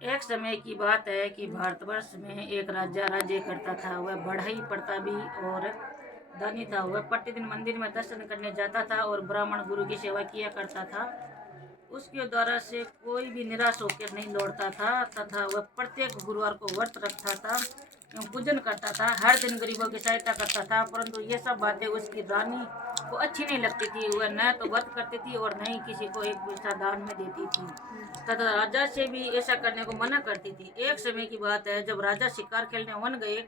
एक समय की बात है कि भारतवर्ष में एक राजा राज्य करता था। वह बड़ा ही प्रतापी और धनी था। वह प्रतिदिन मंदिर में दर्शन करने जाता था और ब्राह्मण गुरु की सेवा किया करता था। उसके द्वारा से कोई भी निराश होकर नहीं लौटता था तथा वह प्रत्येक गुरुवार को व्रत रखता था एवं पूजन करता था। हर दिन गरीबों की सहायता करता था, परंतु ये सब बातें उसकी रानी को अच्छी नहीं लगती थी। वह न तो व्रत करती थी और न ही किसी को एक पैसा दान में देती थी तथा राजा से भी ऐसा करने को मना करती थी। एक समय की बात है जब राजा शिकार खेलने वन गए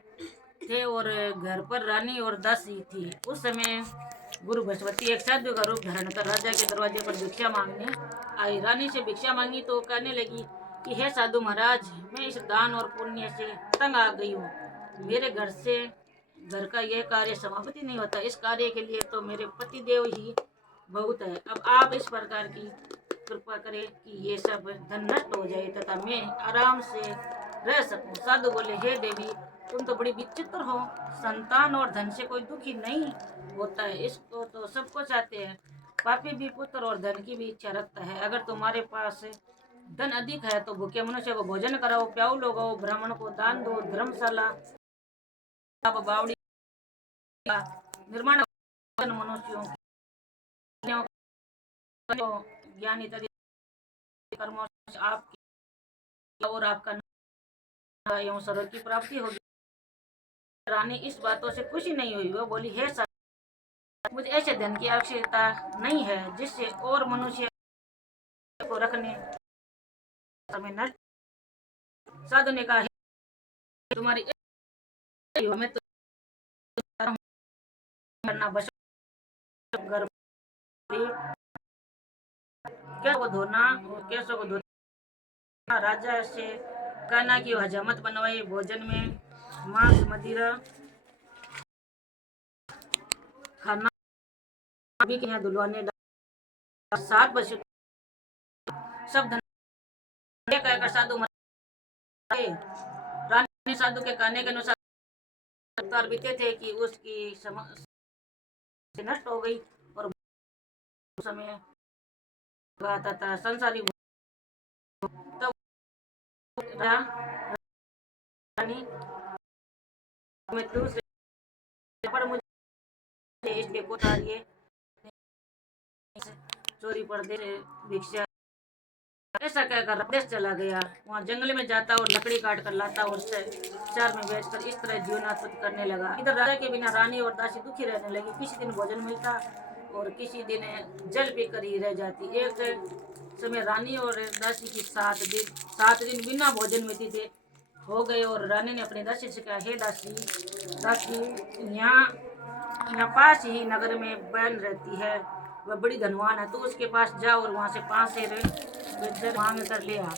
थे और घर पर रानी और दासी थी। उस समय गुरु बृहस्पति एक साधु का रूप धारण कर राजा के दरवाजे पर भिक्षा मांगने आई। रानी से भिक्षा मांगी तो कहने लगी कि हे साधु महाराज, मैं इस दान और पुण्य से तंग आ गई हूँ। मेरे घर का यह कार्य समाप्ति नहीं होता। इस कार्य के लिए तो मेरे पतिदेव ही बहुत है। अब आप इस प्रकार की कृपा करें कि ये सब धन नष्ट हो जाए तथा मैं आराम से रह सकूं। साधु बोले, हे देवी, तुम तो बड़ी विचित्र हो। संतान और धन से कोई दुखी नहीं होता है, इसको तो सबको चाहते हैं। पापी भी पुत्र और धन की भी इच्छा रखता है। अगर तुम्हारे पास धन अधिक है तो भूखे मनुष्य को भोजन कराओ, प्याऊ लगाओ, ब्राह्मण को दान दो, धर्मशाला बावड़ी का निर्माण मनुष्यों ज्ञान इत्यादि कर्मों से आपकी और आपका एवं सर्व की प्राप्ति होगी। रानी इस बातों से खुशी नहीं हुई। वह बोली, हे साधु, मुझे ऐसे धन की आवश्यकता नहीं है जिससे और मनुष्य को रखने समय नष्ट। साधु ने कहा, तुम्हारी हमें तो करना बस घर क्या को धोना और कैसों को धोना। राजा से कहना कि हजामत बनवाए। भोजन में मांस मदिरा खाना भी के यहाँ दुल्हने 7 बजे सब धन कहकर साधु मरे। रानी साधु के कहने के अनुसार बीते थे कि उसकी समस्या नष्ट हो गई और समय तथा संसारी तब रानी में दूसरे पर मुझे इसलिए कोतारिये चोरी पर दे भिक्षा। ऐसा कहकर देश चला गया। वहाँ जंगल में जाता और लकड़ी काट कर लाता और शहर में बेचकर इस तरह जीवनात करने लगा। इधर राजा के बिना रानी और दासी दुखी रहने लगी। किसी दिन भोजन मिलता और किसी दिन जल पीकर ही रह जाती। एक समय रानी और दासी की 7 दिन बिना भोजन में थे हो गए और रानी ने अपनी दासी से कहा, हे दासी, यहाँ पास ही नगर में बहन रहती है, वह बड़ी धनवान है। तो उसके पास जाओ और वहाँ से 5 शेर मांग कर ले आ,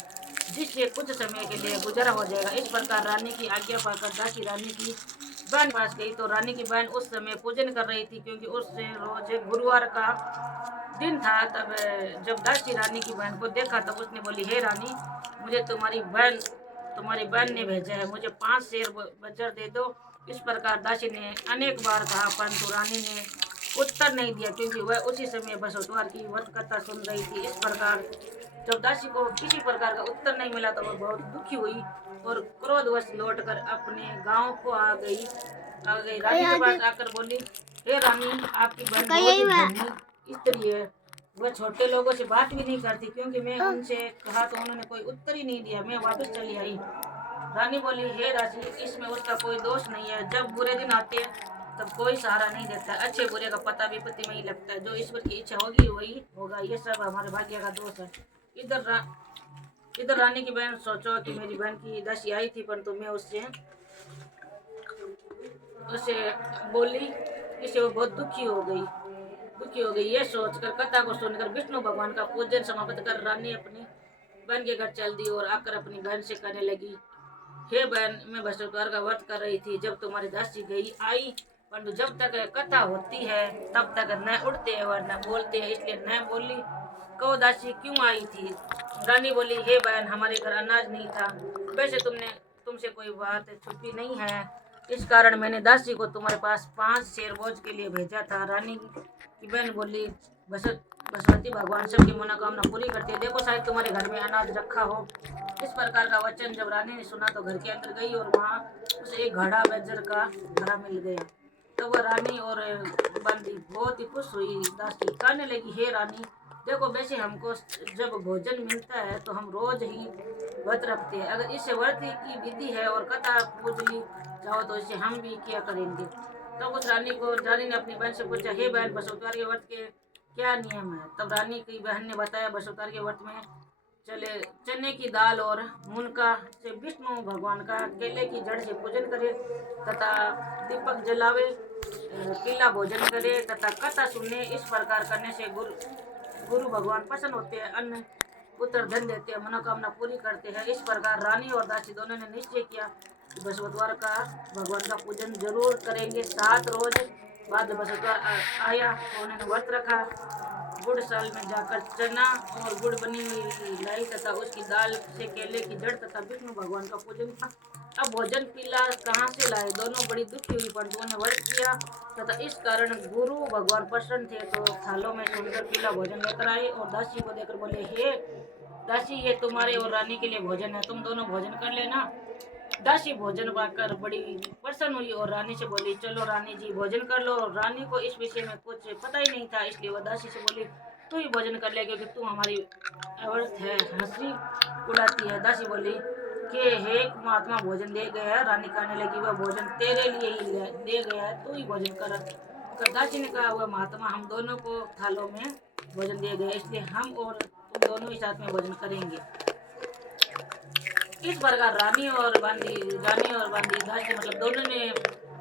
जिससे कुछ समय के लिए गुजारा हो जाएगा। इस प्रकार रानी की आज्ञा पाकर दासी रानी की बहन पास गई तो रानी की बहन उस समय पूजन कर रही थी, क्योंकि उससे रोज गुरुवार का दिन था। तब जब दासी रानी की बहन को देखा तब उसने बोली, हे रानी, मुझे तुम्हारी बहन ने भेजा है, मुझे 5 शेर बजर दे दो। इस प्रकार दासी ने अनेक बार कहा, परंतु रानी ने उत्तर नहीं दिया, क्योंकि वह उसी समय बसोतवार की व्रत कथा सुन रही थी। इस प्रकार जब दासी को किसी प्रकार का उत्तर नहीं मिला तो वह बहुत दुखी हुई और क्रोधवश लौटकर अपने गांव को आ गई। रानी के पास आकर बोली, हे रानी, आपकी बहन बहुत ही धनी स्त्री है। वह छोटे लोगों से बात भी नहीं करती, क्योंकि मैं उनसे कहा तो उन्होंने कोई उत्तर ही नहीं दिया। मैं वापस चली आई। रानी बोली, हे दासी, इसमें उसका कोई दोष नहीं है। जब बुरे दिन आते हैं तब कोई सहारा नहीं देता। अच्छे बुरे का पता विपत्ति में ही लगता है। जो ईश्वर की इच्छा होगी वही होगा। ये सब हमारे भाग्य का दोष है। इधर रानी की बहन सोचो कि मेरी बहन की दासी आई थी, परंतु मैं उसे बोली, इससे वो बहुत दुखी हो गई। ये सोचकर कथा को सुनकर विष्णु भगवान का पूजन समाप्त कर रानी अपनी बहन के घर चल दी और आकर अपनी बहन से कहने लगी, हे बहन, मैं बृहस्पतिवार का व्रत कर रही थी जब तुम्हारी दासी आई, परंतु जब तक कथा होती है तब तक न उठते हैं और न बोलते हैं, इसलिए न बोली। कहो दासी क्यों आई थी? रानी बोली, हे बहन, हमारे घर अनाज नहीं था। वैसे तुमसे कोई बात छुपी नहीं है, इस कारण मैंने दासी को तुम्हारे पास 5 शेर बोझ के लिए भेजा था। रानी की बहन बोली, बृहस्पति भगवान सबकी मनोकामना पूरी करते हैं। देखो शायद तुम्हारे घर में अनाज रखा हो। इस प्रकार का वचन जब रानी ने सुना तो घर के अंदर गई और वहाँ उसे एक घड़ा बजर का घड़ा मिल गया। तो वह रानी और बंदी बहुत ही खुश हुई। दासी कहने लगी, हे रानी, देखो वैसे हमको जब भोजन मिलता है तो हम रोज ही व्रत रखते हैं। अगर इस व्रत की विधि है और कथा पूज ली जाओ तो इसे हम भी किया करेंगे। तो उस रानी ने अपनी बहन से पूछा, हे बहन, बसोत्तर के व्रत के क्या नियम है? तब रानी की बहन ने बताया, बसोत्तर के व्रत में चने की दाल और मुनका से विष्णु भगवान का केले की जड़ से पूजन करे तथा दीपक जलावे, पीला भोजन करे तथा कथा सुने। इस प्रकार करने से गुरु भगवान प्रसन्न होते हैं, अन्न पुत्र धन देते हैं, मनोकामना पूरी करते हैं। इस प्रकार रानी और दासी दोनों ने निश्चय किया कि बसवतवार का भगवान का पूजन जरूर करेंगे। 7 रोज बाद बसवतवार आया तो उन्होंने व्रत रखा। गुड़ साल में जाकर चना और गुड़ बनी हुई लाई तथा उसकी दाल से केले की जड़ तथा विष्णु भगवान का पूजन किया। अब भोजन पीला कहाँ से लाए? दोनों बड़ी दुखी हुई, परंतु उन्होंने व्रत किया तथा इस कारण गुरु भगवान प्रसन्न थे। तो थालों में सुंदर पीला भोजन लेकर आए और दासी को देकर बोले, हे दासी, ये तुम्हारे और रानी के लिए भोजन है, तुम दोनों भोजन कर लेना। दासी भोजन पाकर बड़ी प्रसन्न हुई और रानी से बोली, चलो रानी जी भोजन कर लो। और रानी को इस विषय में कुछ पता ही नहीं था, इसलिए वह दासी से बोली, तू ही भोजन कर ले क्योंकि तू हमारी औरत है। हंसी उड़ाती है। दासी बोली कि हे महात्मा, भोजन दे गया है। रानी कहने लगी, वह भोजन तेरे लिए ही दे गया है, तू ही भोजन कर। तो दासी ने कहा, वह महात्मा, हम दोनों को थालों में भोजन दे गए, इसलिए हम और तुम दोनों ही साथ में भोजन करेंगे। इस प्रकार रानी और बांदी दासी मतलब दोनों ने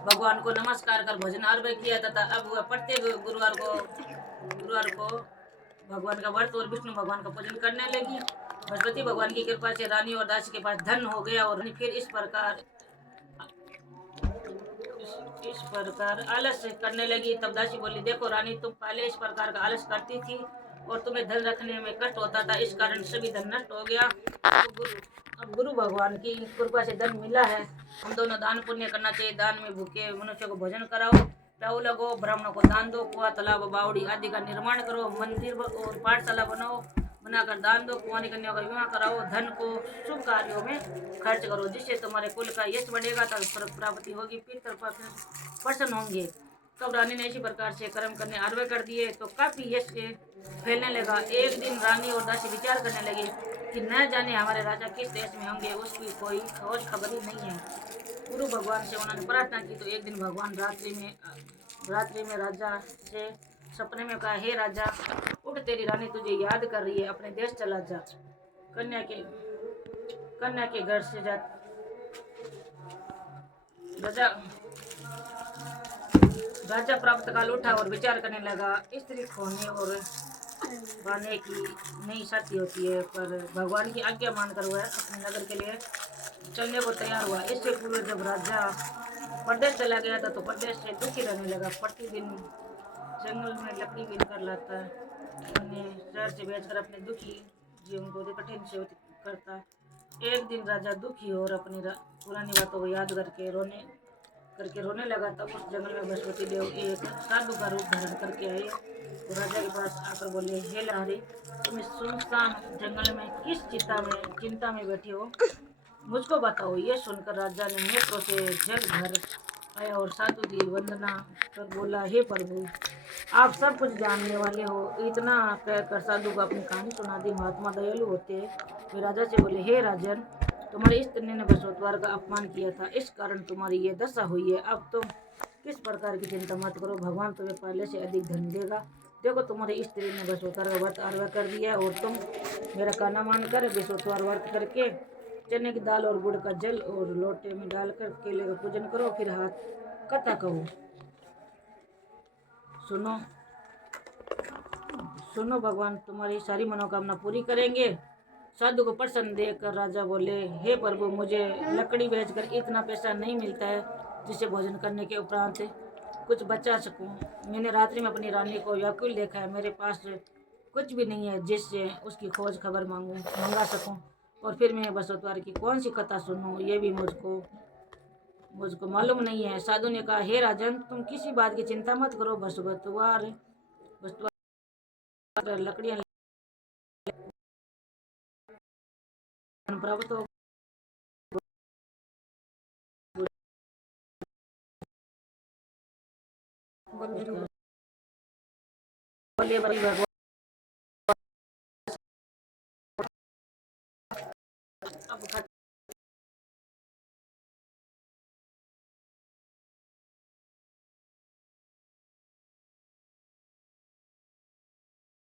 भगवान को नमस्कार कर भोजन अर्पण किया तथा अब वह प्रत्येक गुरुवार को भगवान का व्रत और विष्णु भगवान का पूजन करने लगी। बृहस्पति भगवान की कृपा से रानी और दासी के पास धन हो गया और फिर इस प्रकार आलस करने लगी। तब दासी बोली, देखो रानी, तुम पहले इस प्रकार का आलस करती थी और तुम्हें धन रखने में कष्ट होता था, इस कारण सभी धन नष्ट हो गया। अब गुरु भगवान की कृपा से धन मिला है। हम दोनों दान पुण्य करना चाहिए। दान में भूखे मनुष्य को भोजन कराओ, प्याऊ लगो, ब्राह्मणों को दान दो, कुआं तालाब बावड़ी आदि का निर्माण करो, मंदिर और पाठशाला बनाकर दान दो, कुंवारी कन्याओं का विवाह कराओ, धन को शुभ कार्यों में खर्च करो, जिससे तुम्हारे कुल का यश बढ़ेगा तथा स्वर्ग प्राप्ति होगी, पितर प्रसन्न होंगे। तब रानी ने इसी प्रकार से कर्म करने आरंभ कर दिए तो काफी यश फैलने लगा। एक दिन रानी और दासी विचार करने लगे कि न जाने हमारे राजा किस देश में होंगे, उसकी कोई खोज खबर ही नहीं है। गुरु भगवान से उन्होंने प्रार्थना की तो एक दिन भगवान रात्रि में राजा से सपने में कहा, हे राजा, उठ, तेरी रानी तुझे याद कर रही है, अपने देश चला जा। कन्या के घर से जा राजा प्राप्त काल उठा और विचार करने लगा। स्त्री खोने और पाने की नई साथी होती है, पर भगवान की आज्ञा मानकर वह अपने नगर के लिए चलने को तैयार हुआ। इससे पूर्व जब राजा प्रदेश चला गया था तो प्रदेश से दुखी रहने लगा। प्रतिदिन जंगल में लकड़ी बीन कर लाता, उन्हें शहर से बेचकर अपने दुखी जीवन को कठिन से करता। एक दिन राजा दुखी और अपनी पुरानी बातों को याद करके रोने लगा। तब उस जंगल में बृहस्पति देव एक साधु का रूप धारण करके आए तो राजा के पास आकर बोले, हे लहरी, तुम इस सुनसान जंगल में किस चिंता में बैठे हो, मुझको बताओ। ये सुनकर राजा ने नेत्रों से जल भर आया और साधु की वंदना कर बोला, हे प्रभु, आप सब कुछ जानने वाले हो। इतना कहकर साधु को अपनी कहानी सुना दी। महात्मा दयालु होते वे राजा से बोले, हे राजन, तुम्हारी स्त्री ने बृहस्पतिवार का अपमान किया था, इस कारण तुम्हारी ये दशा हुई है। अब तुम किस प्रकार की चिंता मत करो, भगवान तुम्हें पहले से अधिक धन देगा। देखो, तुम्हारी स्त्री ने बृहस्पतिवार का व्रत आरंभ कर दिया और तुम मेरा कहना मानकर बृहस्पतिवार व्रत करके चने की दाल और गुड़ का जल और लोटे में डालकर केले का पूजन करो, फिर हाथ कथा कहो। सुनो, भगवान तुम्हारी सारी मनोकामना पूरी करेंगे। साधु को प्रसन्न देखकर राजा बोले, हे प्रभु, मुझे लकड़ी बेचकर इतना पैसा नहीं मिलता है जिसे भोजन करने के उपरांत कुछ बचा सकूं। मैंने रात्रि में अपनी रानी को व्याकुल देखा है, मेरे पास कुछ भी नहीं है जिससे उसकी खोज खबर मंगा सकूं, और फिर मैं बृहस्पतिवार की कौन सी कथा सुनूं, ये भी मुझको मालूम नहीं है। साधु ने कहा, हे राजन, तुम किसी बात की चिंता मत करो। बृहस्पतिवार लकड़ियां प्राप्त हो। बोलिए भगवान।